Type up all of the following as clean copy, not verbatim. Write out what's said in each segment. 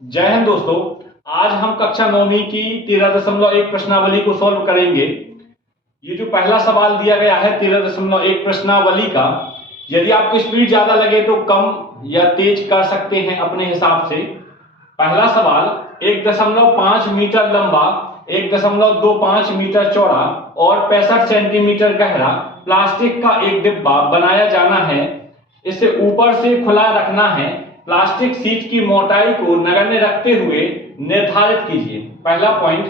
जय हिंद दोस्तों। आज हम कक्षा 9वीं की 13.1 प्रश्नावली को सॉल्व करेंगे। ये जो पहला सवाल दिया गया है 13.1 प्रश्नावली का, यदि आपको स्पीड ज्यादा लगे तो कम या तेज कर सकते हैं अपने हिसाब से। पहला सवाल 1.5 मीटर लंबा, 1.25 मीटर चौड़ा और 65 सेंटीमीटर गहरा प्लास्टिक का एक डिब्बा बनाया जाना है। इसे ऊपर से खुला रखना है। प्लास्टिक सीट की मोटाई को नगण्य रखते हुए निर्धारित कीजिए। पहला पॉइंट,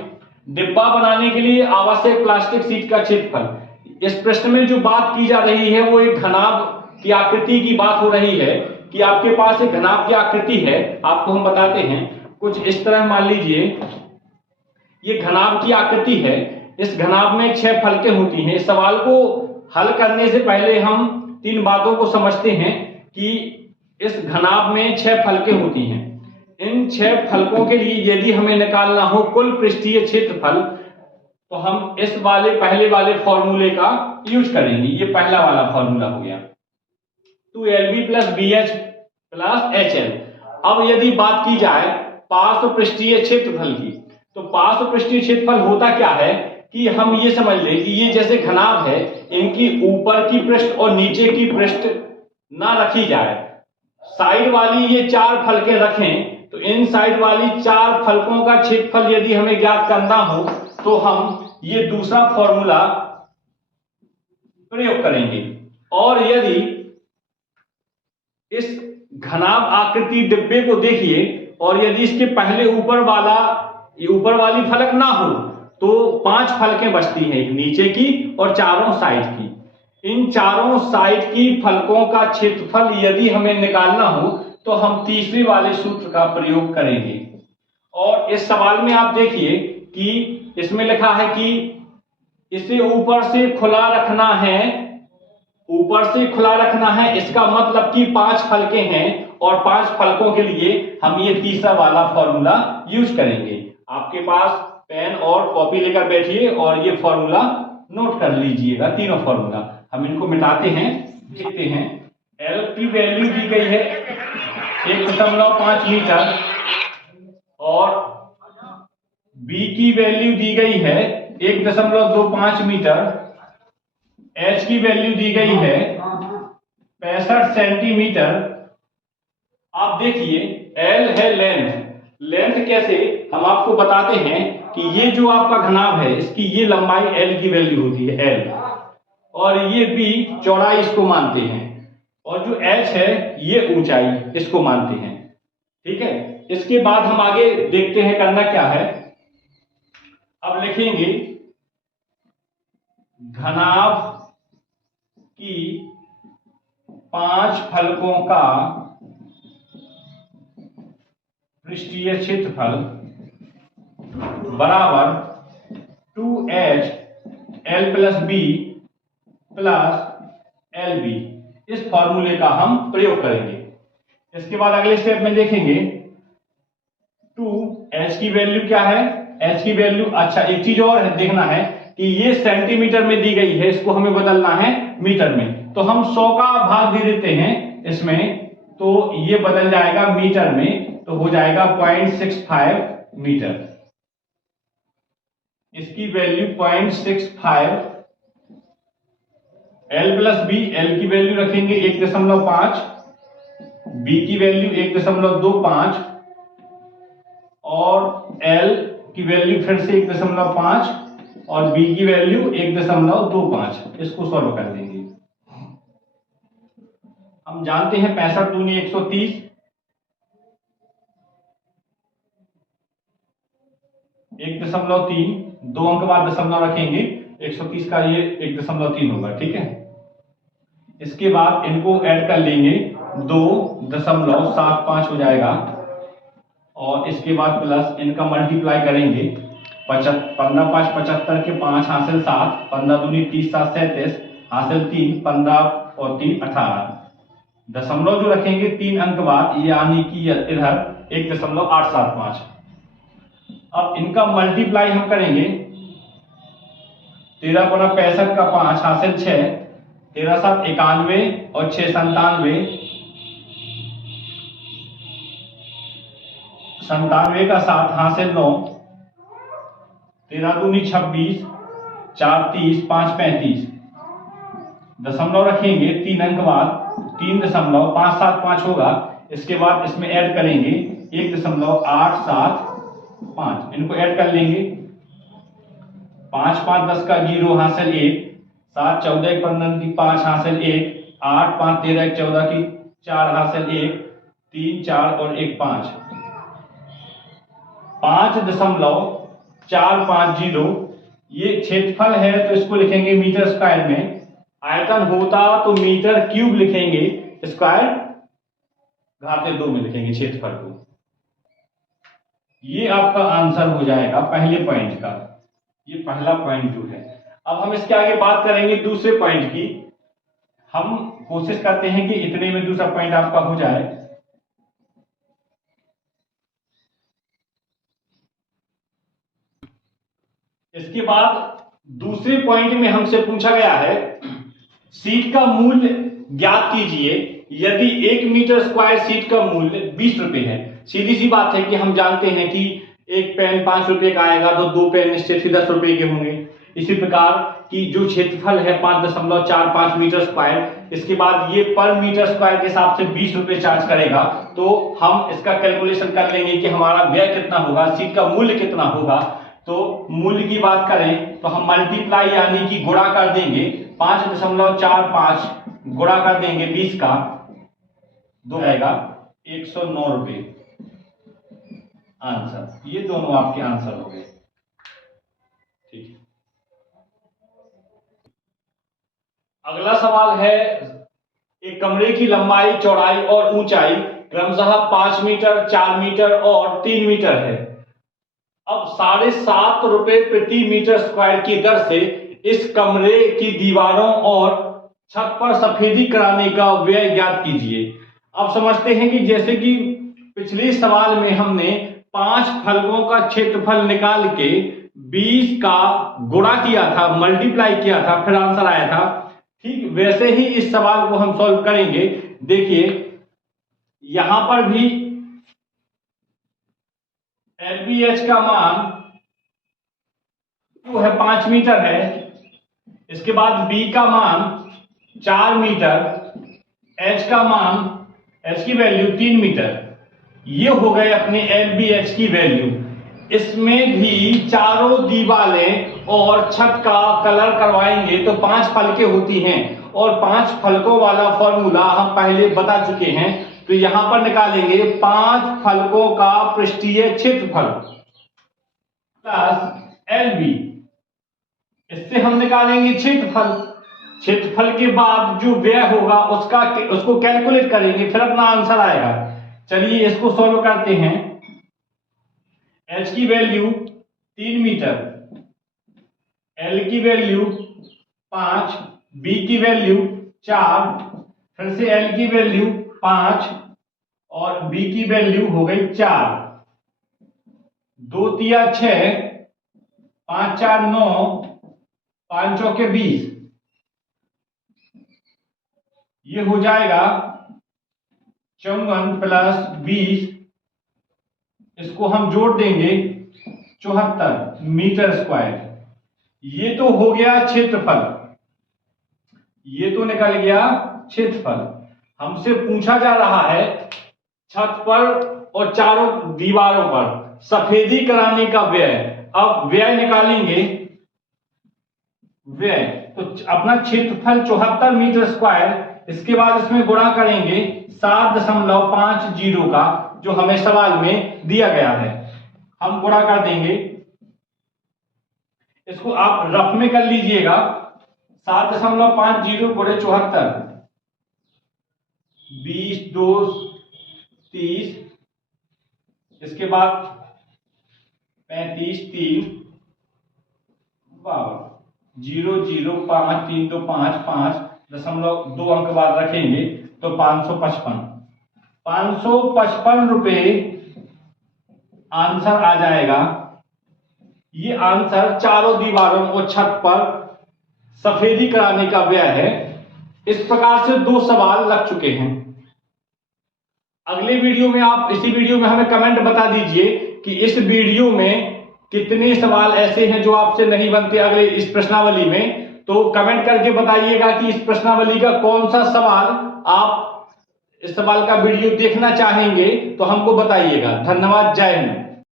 डिब्बा बनाने के लिए आवश्यक प्लास्टिक सीट का क्षेत्रफल। इस प्रश्न में जो बात की जा रही है वो एक घनाभ की आकृति की बात हो रही है कि आपके पास एक घनाभ की आकृति है। आपको हम बताते हैं कुछ इस तरह। मान लीजिए ये घनाभ की आकृति है। इस घनाभ में 6 फलकें होती हैं। इस सवाल को हल करने से पहले हम 3 बातों को समझते हैं कि इस घनाभ में 6 फलकें होती हैं। इन 6 फलकों के लिए यदि हमें निकालना हो कुल पृष्ठीय क्षेत्रफल, तो हम इस वाले पहले वाले फॉर्मूले का यूज करेंगे। ये पहला वाला फॉर्मूला हो गया 2LB + BH + HL। अब यदि बात की जाए पार्श्व पृष्ठीय क्षेत्रफल की, तो पार्श्व पृष्ठीय क्षेत्रफल होता क्या है कि हम ये समझ लें कि ये जैसे घनाभ है, इनकी ऊपर की पृष्ठ और नीचे की पृष्ठ ना रखी जाए। साइड वाली ये 4 फलकें रखें, तो इन साइड वाली 4 फलकों का क्षेत्रफल यदि हमें ज्ञात करना हो तो हम ये दूसरा फॉर्मूला प्रयोग करेंगे। और यदि इस घनाभ आकृति डिब्बे को देखिए और यदि इसके पहले ऊपर वाली फलक ना हो तो 5 फलकें बचती हैं, एक नीचे की और चारों साइड की। इन चारों साइड की फलकों का क्षेत्रफल यदि हमें निकालना हो तो हम तीसरे वाले सूत्र का प्रयोग करेंगे। और इस सवाल में आप देखिए कि इसमें लिखा है कि इसे ऊपर से खुला रखना है। ऊपर से खुला रखना है, इसका मतलब कि 5 फलकें हैं और 5 फलकों के लिए हम ये तीसरा वाला फॉर्मूला यूज करेंगे। आपके पास पेन और कॉपी लेकर बैठिए और ये फॉर्मूला नोट कर लीजिएगा। तीनों फॉर्मूला हम इनको मिटाते हैं, देखते हैं। L की वैल्यू दी गई है 1.5 मीटर और B की वैल्यू दी गई है 1.25 मीटर। H की वैल्यू दी गई है 65 सेंटीमीटर। आप देखिए L है लेंथ। लेंथ कैसे, हम आपको बताते हैं कि ये जो आपका घनाभ है इसकी ये लंबाई L की वैल्यू होती है L, और ये B चौड़ाई इसको मानते हैं, और जो H है ये ऊंचाई इसको मानते हैं। ठीक है, इसके बाद हम आगे देखते हैं करना क्या है। अब लिखेंगे घनाभ की 5 फलकों का पृष्ठीय क्षेत्रफल बराबर 2H L + B + LB। इस फॉर्मूले का हम प्रयोग करेंगे। इसके बाद अगले स्टेप में देखेंगे 2H की वैल्यू क्या है। H की वैल्यू, अच्छा एक चीज और है देखना है कि ये सेंटीमीटर में दी गई है, इसको हमें बदलना है मीटर में। तो हम 100 का भाग दे देते हैं इसमें, तो ये बदल जाएगा मीटर में, तो हो जाएगा 0.65 मीटर। इसकी वैल्यू 0.65। L + B, L की वैल्यू रखेंगे 1.5, B की वैल्यू 1.25 और L की वैल्यू फिर से 1.5 और B की वैल्यू 1.25। इसको सॉल्व कर देंगे। हम जानते हैं 65 दूनी 130, 1.3, 2 अंक बाद दशमलव रखेंगे, 130 का ये 1.3 होगा। ठीक है, इसके बाद इनको ऐड कर लेंगे, 2.75 हो जाएगा, और इसके बाद प्लस इनका मल्टीप्लाई करेंगे। 15 5 75 के 5 हासिल 7, 15 दूनी 30, 7 37 हासिल 3, 15 और 3 18। दशमलव जो रखेंगे 3 अंक बाद, यानी कि इधर 1.875। अब इनका मल्टीप्लाई हम करेंगे। 13 × 65 का 5 हासिल 6, 13 7 91 और 6 97, 97 का 7 हासिल 9, 13 दूनी 26, 4 30, 5 35, दशमलव रखेंगे 3 अंक बाद 3.575 होगा। इसके बाद इसमें ऐड करेंगे 1.875, इनको ऐड कर लेंगे। 5 5 10 का 0 हासिल 1, 7 14 15 की 5 हासिल 1, 8 5 13 14 की 4 हासिल 1, 3 4 और 1 5, 5.450। ये क्षेत्रफल है तो इसको लिखेंगे मीटर स्क्वायर में। आयतन होता तो मीटर क्यूब लिखेंगे, स्क्वायर घाते 2 में लिखेंगे क्षेत्रफल को। ये आपका आंसर हो जाएगा पहले पॉइंट का। ये पहला पॉइंट जो है। अब हम इसके आगे बात करेंगे दूसरे पॉइंट की। हम कोशिश करते हैं कि इतने में दूसरा पॉइंट आपका हो जाए। इसके बाद दूसरे पॉइंट में हमसे पूछा गया है सीट का मूल्य ज्ञात कीजिए यदि 1 मीटर स्क्वायर सीट का मूल्य 20 रुपए है। सीधी सी बात है कि हम जानते हैं कि एक पेन 5 रुपए का आएगा तो 2 पेन निश्चित ही 10 रुपए के होंगे। इसी प्रकार की जो क्षेत्रफल है 5.45 मीटर स्क्वायर, इसके बाद ये पर मीटर स्क्वायर के हिसाब से 20 रुपए चार्ज करेगा। तो हम इसका कैलकुलेशन कर लेंगे कि हमारा व्यय कितना होगा, सीट का मूल्य कितना होगा। तो मूल्य की बात करें तो हम मल्टीप्लाई यानी कि गुणा कर देंगे। 5.45 गुणा कर देंगे 20 का, 2 आएगा 109 रुपए आंसर। ये दोनों आपके आंसर हो गए। ठीक है, अगला सवाल है एक कमरे की लंबाई चौड़ाई और ऊंचाई क्रमशः 5 मीटर 4 मीटर और 3 मीटर है। अब 7.5 रुपए प्रति मीटर स्क्वायर की दर से इस कमरे की दीवारों और छत पर सफेदी कराने का व्यय ज्ञात कीजिए। अब समझते हैं कि जैसे कि पिछले सवाल में हमने 5 फलकों का क्षेत्रफल निकाल के 20 का गुणा किया था, मल्टीप्लाई किया था, फिर आंसर आया था। ठीक वैसे ही इस सवाल को हम सॉल्व करेंगे। देखिए यहां पर भी LBH का मान जो है 5 मीटर है। इसके बाद B का मान 4 मीटर, H का मान, H की वैल्यू 3 मीटर। ये हो गए अपने LBH की वैल्यू। इसमें भी चारों दीवारें और छत का कलर करवाएंगे तो 5 फलकें होती हैं और 5 फलकों वाला फॉर्मूला हम पहले बता चुके हैं। तो यहां पर निकालेंगे 5 फलकों का पृष्ठीय क्षेत्रफल प्लस LB, इससे हम निकालेंगे क्षेत्रफल। क्षेत्रफल के बाद जो व्यय होगा उसको कैलकुलेट करेंगे, फिर अपना आंसर आएगा। चलिए इसको सॉल्व करते हैं। H की वैल्यू 3 मीटर, L की वैल्यू 5, B की वैल्यू 4, फिर से L की वैल्यू 5 और B की वैल्यू हो गई 4। 2 तिया 6, 5 4 9, 5 चौके 20। ये हो जाएगा 54 प्लस 20, इसको हम जोड़ देंगे 74 मीटर स्क्वायर। ये तो हो गया क्षेत्रफल, ये तो निकल गया क्षेत्रफल। हमसे पूछा जा रहा है छत पर और चारों दीवारों पर सफेदी कराने का व्यय। अब व्यय निकालेंगे। व्यय तो अपना क्षेत्रफल 74 मीटर स्क्वायर, इसके बाद इसमें गुणा करेंगे 7.50 का जो हमें सवाल में दिया गया है। हम गुणा कर देंगे, इसको आप रफ में कर लीजिएगा। 7.50 गुणे 74, 20 2 30, इसके बाद 35 3 0 0 5 3 2 5 5 दशमलव 2 अंक बाद रखेंगे तो 555 रुपए आंसर आ जाएगा। ये आंसर चारों दीवारों और छत पर सफेदी कराने का व्यय है। इस प्रकार से 2 सवाल लग चुके हैं। अगले वीडियो में आप इसी वीडियो में हमें कमेंट बता दीजिए कि इस वीडियो में कितने सवाल ऐसे हैं जो आपसे नहीं बनते अगले इस प्रश्नावली में। तो कमेंट करके बताइएगा कि इस प्रश्नावली का कौन सा सवाल आप इस सवाल का वीडियो देखना चाहेंगे, तो हमको बताइएगा। धन्यवाद। जय हिंद।